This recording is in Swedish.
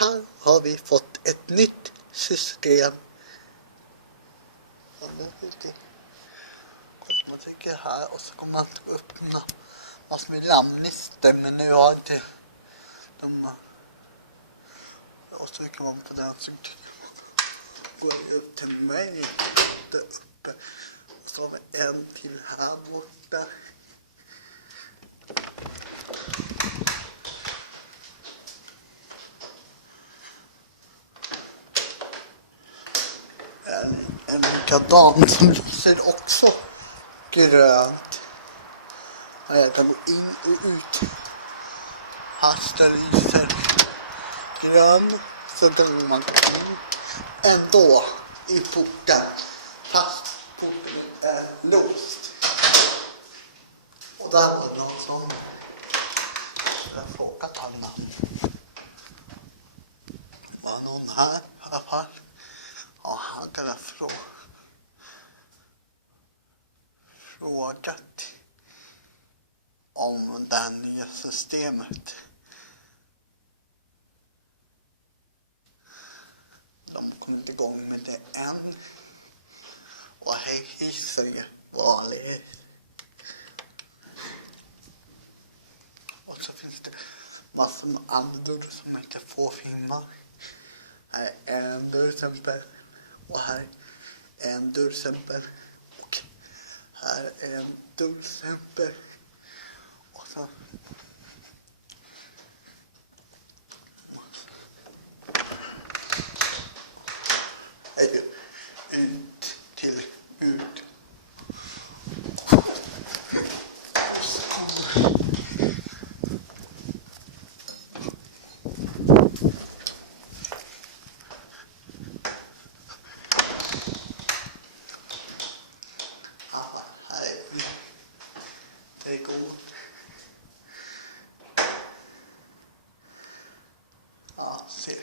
här har vi fått ett nytt system. Man trycker här och så kommer man att öppna massor med namnlistor, men nu har inte de. Och så trycker man på den så går det upp till mig där uppe. Och så har vi en till här borta. En likadan som lyser också grönt. Jag kan gå in och ut. Här lyser grön, så kan man in ändå i porten fast porten är låst. Och där var någon som jag frågat alla. Var någon här i alla fall? Ja, han kan jag frågat om det här nya systemet. De kom inte igång med det än. Och här hyser jag vanligt. Och så finns det massor med andra dörrar som inte får filma. Här är en dörr exempel. Och här är en dörr exempel. Och här är en dörr exempel. Och så ut till ut. Här är vi. Det går. Ja, ser.